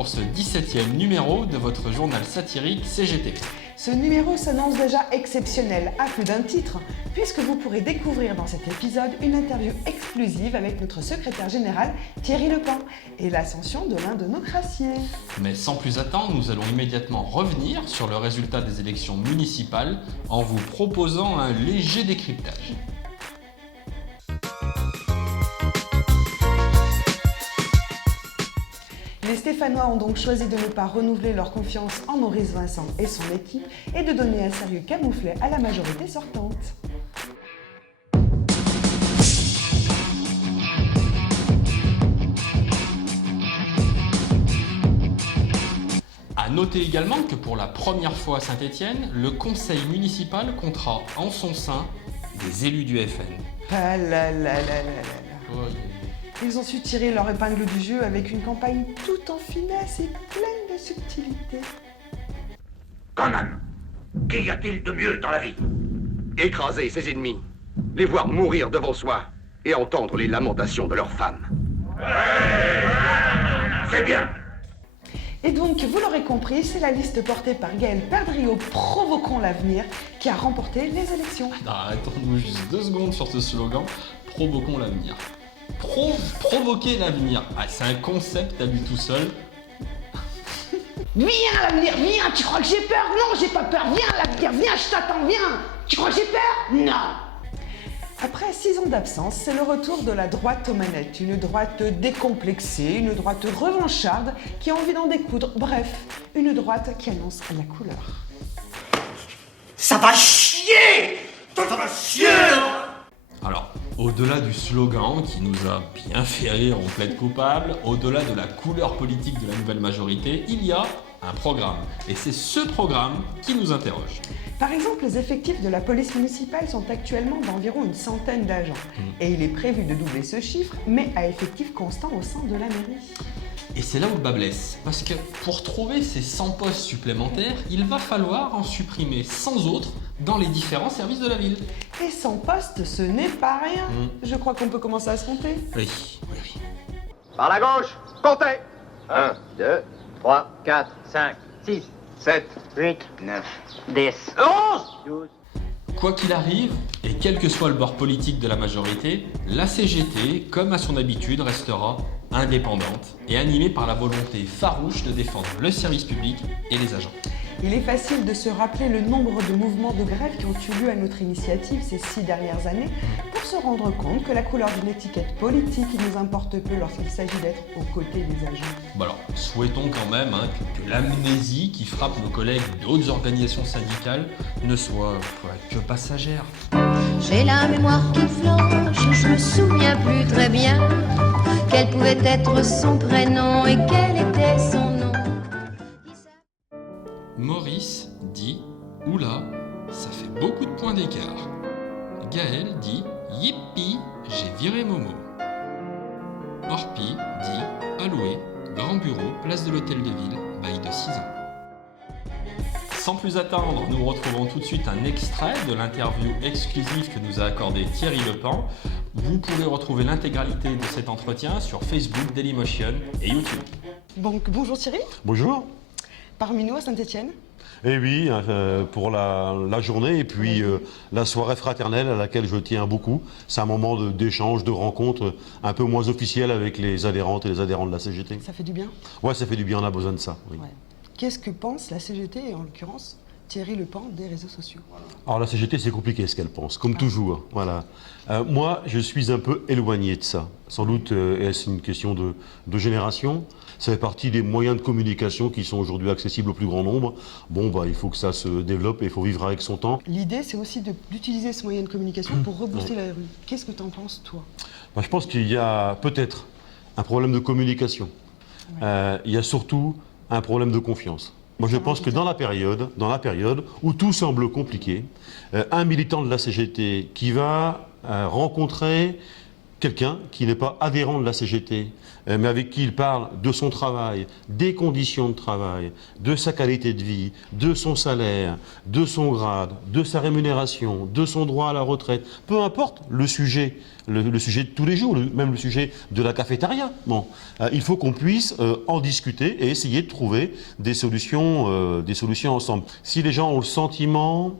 pour ce 17e numéro de votre journal satirique CGT. Ce numéro s'annonce déjà exceptionnel à plus d'un titre, puisque vous pourrez découvrir dans cet épisode une interview exclusive avec notre secrétaire général Thierry Lepin et l'ascension de l'un de nos crassiers. Mais sans plus attendre, nous allons immédiatement revenir sur le résultat des élections municipales en vous proposant un léger décryptage. Les Stéphanois ont donc choisi de ne pas renouveler leur confiance en Maurice Vincent et son équipe et de donner un sérieux camouflet à la majorité sortante. A noter également que pour la première fois à Saint-Étienne, le conseil municipal comptera en son sein des élus du FN. Ah là là là là là là. Ils ont su tirer leur épingle du jeu avec une campagne tout en finesse et pleine de subtilité. Quand même, qu'y a-t-il de mieux dans la vie? Écraser ses ennemis, les voir mourir devant soi et entendre les lamentations de leurs femmes. C'est bien. Et donc, vous l'aurez compris, c'est la liste portée par Gaël Perdriau, Provoquons l'avenir, qui a remporté les élections. Attendons-nous juste 2 secondes sur ce slogan, Provoquons l'avenir. Provoquer l'avenir, c'est un concept à lui tout seul. Viens l'avenir, viens, tu crois que j'ai peur? Non, j'ai pas peur, viens l'avenir, viens, je t'attends, viens. Tu crois que j'ai peur? Non. Après 6 ans d'absence, c'est le retour de la droite aux manettes, une droite décomplexée, une droite revancharde qui a envie d'en découdre, bref, une droite qui annonce la couleur. Ça va chier! Ça va chier! Alors, au-delà du slogan qui nous a bien fait rire, on plaide coupable, au-delà de la couleur politique de la nouvelle majorité, il y a un programme. Et c'est ce programme qui nous interroge. Par exemple, les effectifs de la police municipale sont actuellement d'environ une centaine d'agents. Et il est prévu de doubler ce chiffre, mais à effectif constant au sein de la mairie. Et c'est là où le bât blesse, parce que pour trouver ces 100 postes supplémentaires, il va falloir en supprimer 100 autres dans les différents services de la ville. Et 100 postes, ce n'est pas rien. Je crois qu'on peut commencer à se compter. Oui. Par la gauche, comptez. 1, 2, 3, 4, 5, 6, 7, 8, 9, 10, 11. 12. Quoi qu'il arrive, et quel que soit le bord politique de la majorité, la CGT, comme à son habitude, restera indépendante et animée par la volonté farouche de défendre le service public et les agents. Il est facile de se rappeler le nombre de mouvements de grève qui ont eu lieu à notre initiative ces 6 dernières années pour se rendre compte que la couleur d'une étiquette politique nous importe peu lorsqu'il s'agit d'être aux côtés des agents. Bon alors, souhaitons quand même que l'amnésie qui frappe nos collègues d'autres organisations syndicales ne soit que passagère. J'ai la mémoire qui flanche, je me souviens plus très bien quel pouvait être son prénom et quel était son nom. Maurice dit « Oula, ça fait beaucoup de points d'écart ». Gaël dit « Yippi, j'ai viré Momo ». Orpi dit « Alloué, grand bureau, place de l'Hôtel de Ville, bail de 6 ans ». Sans plus attendre, nous retrouvons tout de suite un extrait de l'interview exclusive que nous a accordé Thierry Lepin. Vous pourrez retrouver l'intégralité de cet entretien sur Facebook, Dailymotion et YouTube. Donc bonjour Thierry, Bonjour. parmi nous à Saint-Étienne. Eh oui, pour la journée et puis la soirée fraternelle à laquelle je tiens beaucoup. C'est un moment d'échange, de rencontre un peu moins officiel avec les adhérentes et les adhérents de la CGT. Ça fait du bien. Ouais, ça fait du bien, on a besoin de ça. Oui. Ouais. Qu'est-ce que pense la CGT et en l'occurrence Thierry Lepin des réseaux sociaux? Alors la CGT, c'est compliqué ce qu'elle pense, comme toujours. Voilà. Moi, je suis un peu éloigné de ça. Sans doute est-ce une question de génération. Ça fait partie des moyens de communication qui sont aujourd'hui accessibles au plus grand nombre. Bon, il faut que ça se développe et il faut vivre avec son temps. L'idée, c'est aussi d'utiliser ce moyen de communication pour rebooster la rue. Qu'est-ce que tu en penses, toi? Je pense qu'il y a peut-être un problème de communication. Il y a surtout un problème de confiance. Moi, je pense que dans la période où tout semble compliqué, un militant de la CGT qui va rencontrer quelqu'un qui n'est pas adhérent de la CGT, mais avec qui il parle de son travail, des conditions de travail, de sa qualité de vie, de son salaire, de son grade, de sa rémunération, de son droit à la retraite, peu importe le sujet de tous les jours, même le sujet de la cafétéria. Bon, il faut qu'on puisse en discuter et essayer de trouver des solutions ensemble. Si les gens ont le sentiment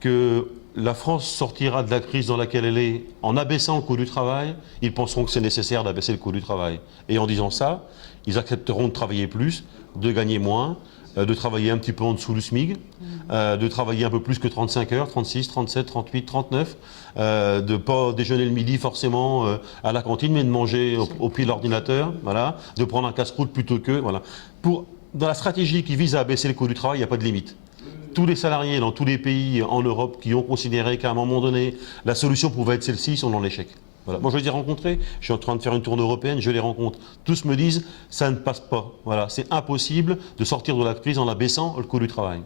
que la France sortira de la crise dans laquelle elle est en abaissant le coût du travail, ils penseront que c'est nécessaire d'abaisser le coût du travail. Et en disant ça, ils accepteront de travailler plus, de gagner moins, de travailler un petit peu en dessous du SMIC, de travailler un peu plus que 35 heures, 36, 37, 38, 39, de ne pas déjeuner le midi forcément à la cantine, mais de manger au pied de l'ordinateur, voilà, de prendre un casse-croûte plutôt que... Voilà. Dans la stratégie qui vise à abaisser le coût du travail, il n'y a pas de limite. Tous les salariés dans tous les pays en Europe qui ont considéré qu'à un moment donné, la solution pouvait être celle-ci sont dans l'échec. Voilà. Moi, je les ai rencontrés, je suis en train de faire une tournée européenne, je les rencontre. Tous me disent, ça ne passe pas. Voilà. C'est impossible de sortir de la crise en abaissant le coût du travail.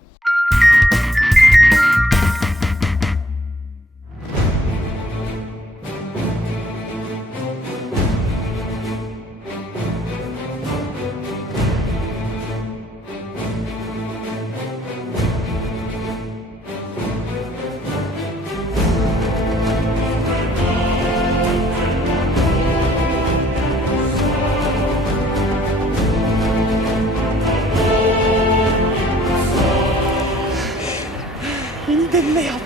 Une idée de merde.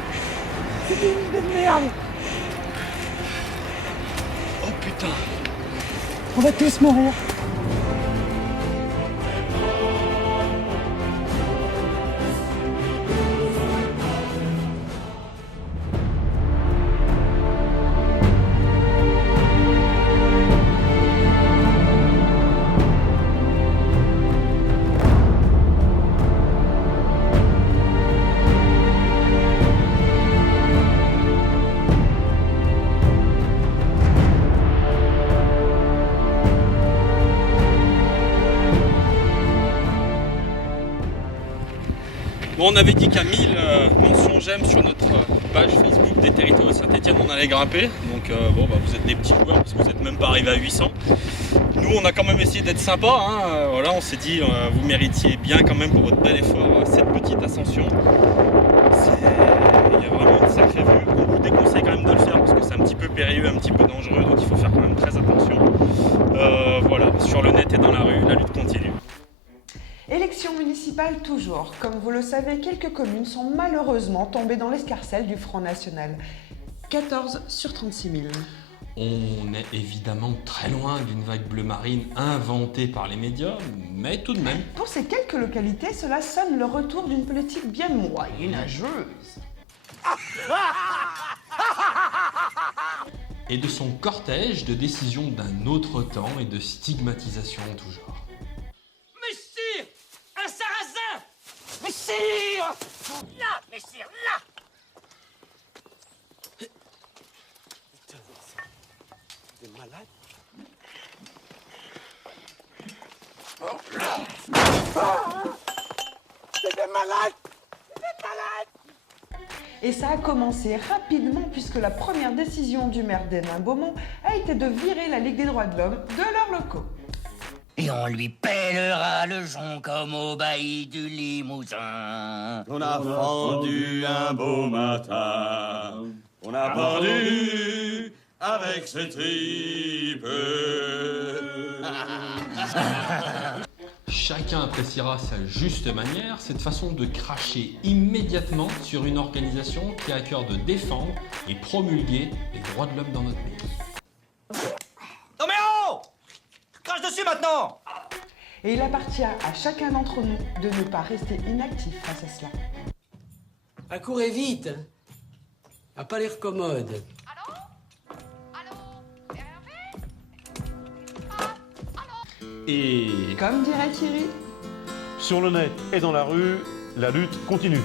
C'était une idée de merde. Oh putain! On va tous mourir. Bon, on avait dit qu'à 1000 mentions j'aime sur notre page Facebook des Territoires de Saint-Etienne, on allait grimper. Donc bon, bah, vous êtes des petits joueurs parce que vous n'êtes même pas arrivés à 800. Nous, on a quand même essayé d'être sympa. Hein. Voilà, on s'est dit, vous méritiez bien quand même pour votre bel effort cette petite ascension. Il y a vraiment une sacrée vue. On vous déconseille quand même de le faire parce que c'est un petit peu périlleux, un petit peu dangereux. Donc il faut faire quand même très attention. Voilà, sur le net et dans la rue, la lutte continue. Élections municipales toujours. Comme vous le savez, quelques communes sont malheureusement tombées dans l'escarcelle du Front National. 14 sur 36 000. On est évidemment très loin d'une vague bleu marine inventée par les médias, mais tout de même. Pour ces quelques localités, cela sonne le retour d'une politique bien moyenâgeuse. Et de son cortège de décisions d'un autre temps et de stigmatisation en tout genre. Messire! Un sarrasin! Messire! Là! Messire, là! T'es malade? T'es malade! T'es malade! Et ça a commencé rapidement puisque la première décision du maire d'Hénin-Beaumont a été de virer la Ligue des droits de l'homme de leurs locaux. Et on lui pèlera le jonc comme au bailli du Limousin. On a fendu un beau matin, on a pendu avec ses tripes. Chacun appréciera sa juste manière cette façon de cracher immédiatement sur une organisation qui a à cœur de défendre et promulguer les droits de l'homme dans notre pays. Non mais oh! Crache dessus maintenant! Et il appartient à chacun d'entre nous de ne pas rester inactif face à cela. Accourez vite, à pas l'air commode. Et Comme dirait Thierry, sur le net et dans la rue, la lutte continue.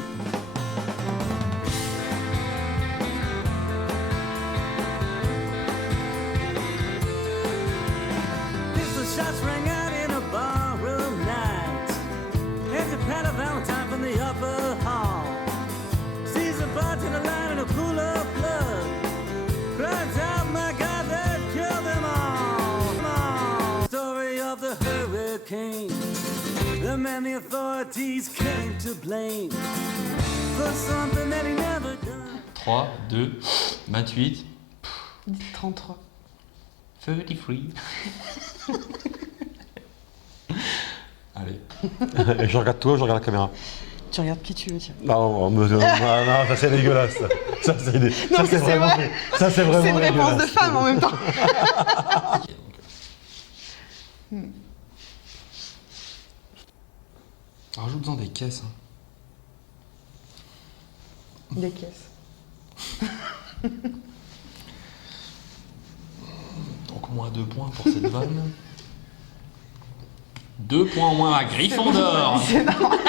Shots rang out in a barroom night. There's a pal of Valentine from the upper hall. Sees a bartender lying in a pool of blood. Cries out, my God, that girl him and the authorities came to blame for something that he never done. 3, 2, 28. Dites 33. 33. Allez. Je regarde toi, je regarde la caméra. Tu regardes qui tu veux, tiens. Non, non, ça c'est dégueulasse. Ça c'est vraiment, vrai. ça c'est vraiment C'est une réponse de dégueulasse. femme en même temps. Rajoute-en des caisses. Hein. Des caisses. Donc moins 2 points pour cette vanne. 2 points en moins à Gryffondor. C'est normal.